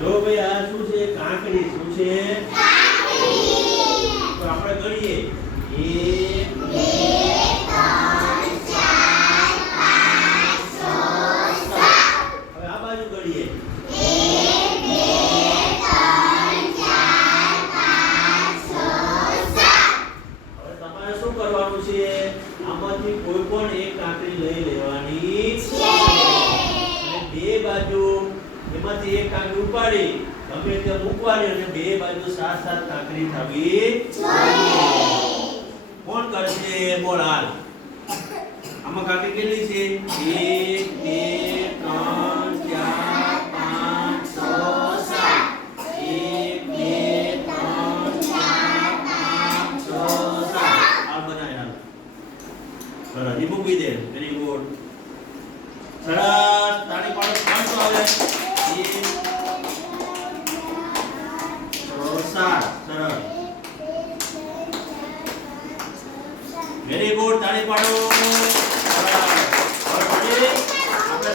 જો ભાઈ આ શું છે? કાંકરી. શું છે? કાંકરી. તો આપણે ગણીએ 1 2 3 4 5 6 7. હવે આ બાજુ ગણીએ 1 2 3 4 5 6 7. હવે તમારે શું કરવાનું છે? આમાંથી કોઈ પણ એક કાંકરી લઈ લેવાની છે અને બે બાજુ એમાંથી એક કાંકરી ઉપાડી ગમે ત્યાં મૂકવાની અને બે બાજુ 7 કાંકરી થવી જોઈએ. કોણ કરશે? બોલ હાલ. આમાં કાંકરી કેટલી છે? 1 2 3 4 5 6 7. 1 2 3 4 5 6 7. સરસ. એ મૂકી દે. Very good. સરસ. તાળી પાડો. પાંચસો આવે. 1 2 3 4 5 6 7. સરસ. Very good. તાળી પાડો.